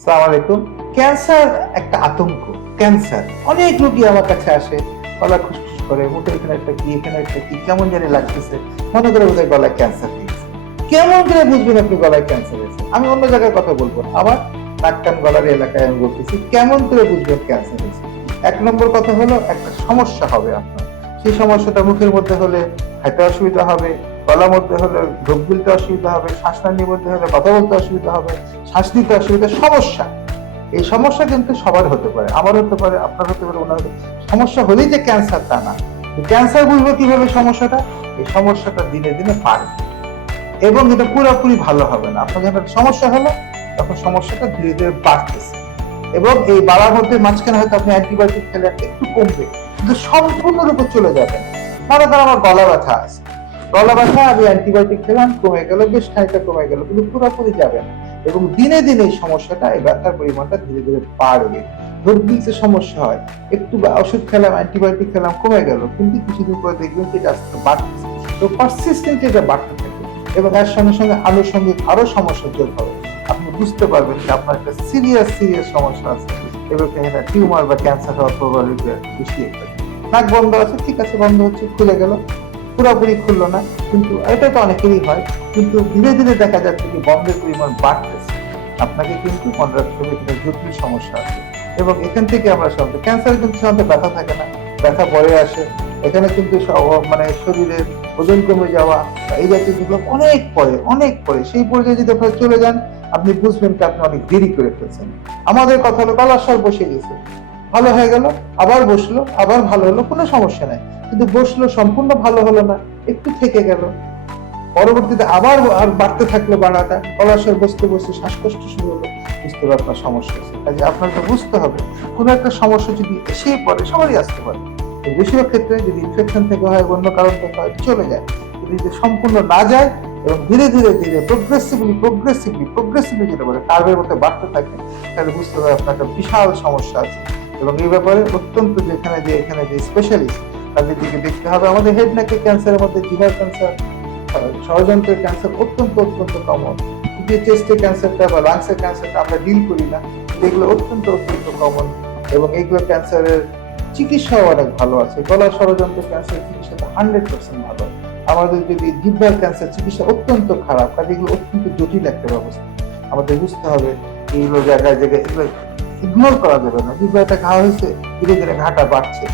আসসালামু আলাইকুম। ক্যান্সার একটা আতঙ্ক। ক্যান্সার অনেক রোগী আমার কাছে আসে, গলা খুসখুস করে, মুখে এখানে একটা কি, এখানে একটা কি, কেমন জানি লাগতেছে। মনে করে বোধহয় গলায় ক্যান্সার হয়ে গেছে। কেমন করে বুঝবেন আপনি গলায় ক্যান্সার হয়েছে? আমি অন্য জায়গায় কথা বলবো না। আবার নাক কান গলার এলাকায় আমি বলতেছি, কেমন করে বুঝবেন ক্যান্সার হয়েছে? ১ নম্বর কথা হলো একটা সমস্যা হবে আপনার। সেই সমস্যাটা মুখের মধ্যে হলে খাইতে অসুবিধা হবে, গলার মধ্যে হলে ঢোক গিলতে অসুবিধা হবে, শ্বাসনালীর মধ্যে হলে কথা বলতে অসুবিধা হবে, শ্বাস নিতে অসুবিধা, সমস্যা। এই সমস্যা কিন্তু সবার হতে পারে, আমার হতে পারে, আপনার হতে পারে, ওনার হতে পারে। সমস্যা হলেই যে ক্যান্সার তা না। ক্যান্সার বুঝবো কিভাবে সমস্যাটা? এই সমস্যাটা দিনে দিনে বাড়বে এবং এটা পুরোপুরি ভালো হবে না। আপনার যখন একটা সমস্যা হলো তখন সমস্যাটা ধীরে ধীরে বাড়তেছে এবং এই বাড়ার মধ্যে মাঝখানে হয়তো আপনি অ্যান্টিবায়োটিক খেলে একটু কমবে, কিন্তু সম্পূর্ণরূপে চলে যাবে না। মনে করেন আমার গলা ব্যথা আছে, গলা ব্যথা আমি অ্যান্টিবায়োটিক খেলাম, কমে গেল, বেশ খানিকটা কমে গেল, কিন্তু পুরোপুরি যাবে না এবং দিনে দিনে এই সমস্যাটা, এই ব্যথার পরিমাণটা ধীরে ধীরে বাড়বে। ধরুন দিচ্ছে সমস্যা হয়, একটু ওষুধ খেলাম, অ্যান্টিবায়োটিক খেলাম, কমে গেল, কিন্তু কিছুদিন পরে দেখবেন যে এটা আস্তে বাড়তেছে। তো পারসিস্টেন্ট এটা বাড়তে থাকে এবং এর সঙ্গে সঙ্গে আনুষঙ্গিক আরো সমস্যা যোগ হবে। আপনি বুঝতে পারবেন যে আপনার একটা সিরিয়াস সমস্যা আছে এবং এটা টিউমার বা ক্যান্সার হওয়ার প্রবাবিলিটি বেশি। নাক বন্ধ আছে, ঠিক আছে, বন্ধ হচ্ছে, খুলে গেল, পুরোপুরি খুললো না, কিন্তু এটা তো অনেকেরই হয়, কিন্তু ধীরে ধীরে দেখা যাচ্ছে যে বন্ধের পরিমাণ বাড়তেছে। আপনাকে কিন্তু মনে রাখতে হবে এটা জটিল সমস্যা আছে এবং এখান থেকে আমরা সাধারণত ক্যান্সার কিন্তু সাধারণত ব্যথা থাকে না, ব্যথা পরে আসে। এখানে কিন্তু মানে শরীরের ওজন কমে যাওয়া এই জাতীয় যেগুলো অনেক পরে সেই পর্যায়ে যদি আপনারা চলে যান, আপনি বুঝবেন যে আপনি অনেক দেরি করে ফেলছেন। আমাদের কথা হলো গলার স্বর বসে গেছে, ভালো হয়ে গেল, আবার বসলো, আবার ভালো হলো, কোনো সমস্যা নাই, কিন্তু বসলো, সম্পূর্ণ ভালো হলো না, একটু থেকে গেল, পরবর্তীতে আবার আর বাড়তে থাকলো বাড়াটা, গলার স্বর বসতে বসতে শ্বাসকষ্ট শুরু হলো, বুঝতে হবে আপনার সমস্যা আছে। কাজে আপনাকে বুঝতে হবে কোনো একটা সমস্যা যদি এসেই পড়ে, সবারই আসতে পারে, বেশিরভাগ ক্ষেত্রে যদি ইনফেকশন থেকে হয়, অন্য কারণ থেকে হয়, চলে যায়। যদি সম্পূর্ণ না যায় এবং ধীরে ধীরে প্রোগ্রেসিভলি যেটা বলে কার্ভের মধ্যে বাড়তে থাকে, তাহলে বুঝতে হবে আপনার একটা বিশাল সমস্যা আছে এবং এই ব্যাপারে অত্যন্ত এখানে যে স্পেশালিস্ট তাদের দিকে দেখতে হবে। আমাদের হেড নেকের ক্যান্সারের মধ্যে লিভার ক্যান্সার, ষড়যন্ত্রের ক্যান্সার অত্যন্ত কমন, যে চেস্টের ক্যান্সারটা বা লাংসের ক্যান্সারটা আমরা ডিল করি না, এগুলো অত্যন্ত কমন এবং এগুলো ক্যান্সারের চিকিৎসাও অনেক ভালো আছে। গলার ষড়যন্ত্র ক্যান্সার চিকিৎসাটা 100% ভালো। আমাদের যদি জিহ্বার ক্যান্সার চিকিৎসা অত্যন্ত খারাপ, কাজে এগুলো অত্যন্ত জটিল একটা ব্যবস্থা। আমাদের বুঝতে হবে এইগুলো জায়গায় এগুলো ইগনোর করা যাবে না। জিহ্বা একটা ঘা হয়েছে, ধীরে ধীরে ঘাটা বাড়ছে,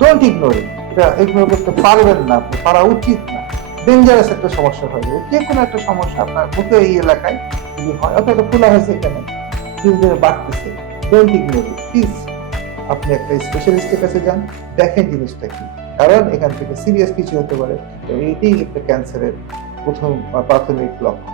ডোন্ট ইগনোর ইট। এটা ইগনোর করতে পারবেন না, আপনি পারা উচিত না। ডেঞ্জারাস একটা সমস্যা হয়ে যাবে। যে কোনো একটা সমস্যা আপনার মুখে এই এলাকায় যদি হয়, অথবা একটা খোলা হয়েছে এখানে, ধীরে ধীরে বাড়তেছে, ডোন্ট ইগনোর ইট প্লিজ। আপনি একটা স্পেশালিস্টের কাছে যান, দেখেন জিনিসটা কি, কারণ এখান থেকে সিরিয়াস কিছু হতে পারে। এটাই একটা ক্যান্সারের প্রথম বা প্রাথমিক লক্ষণ।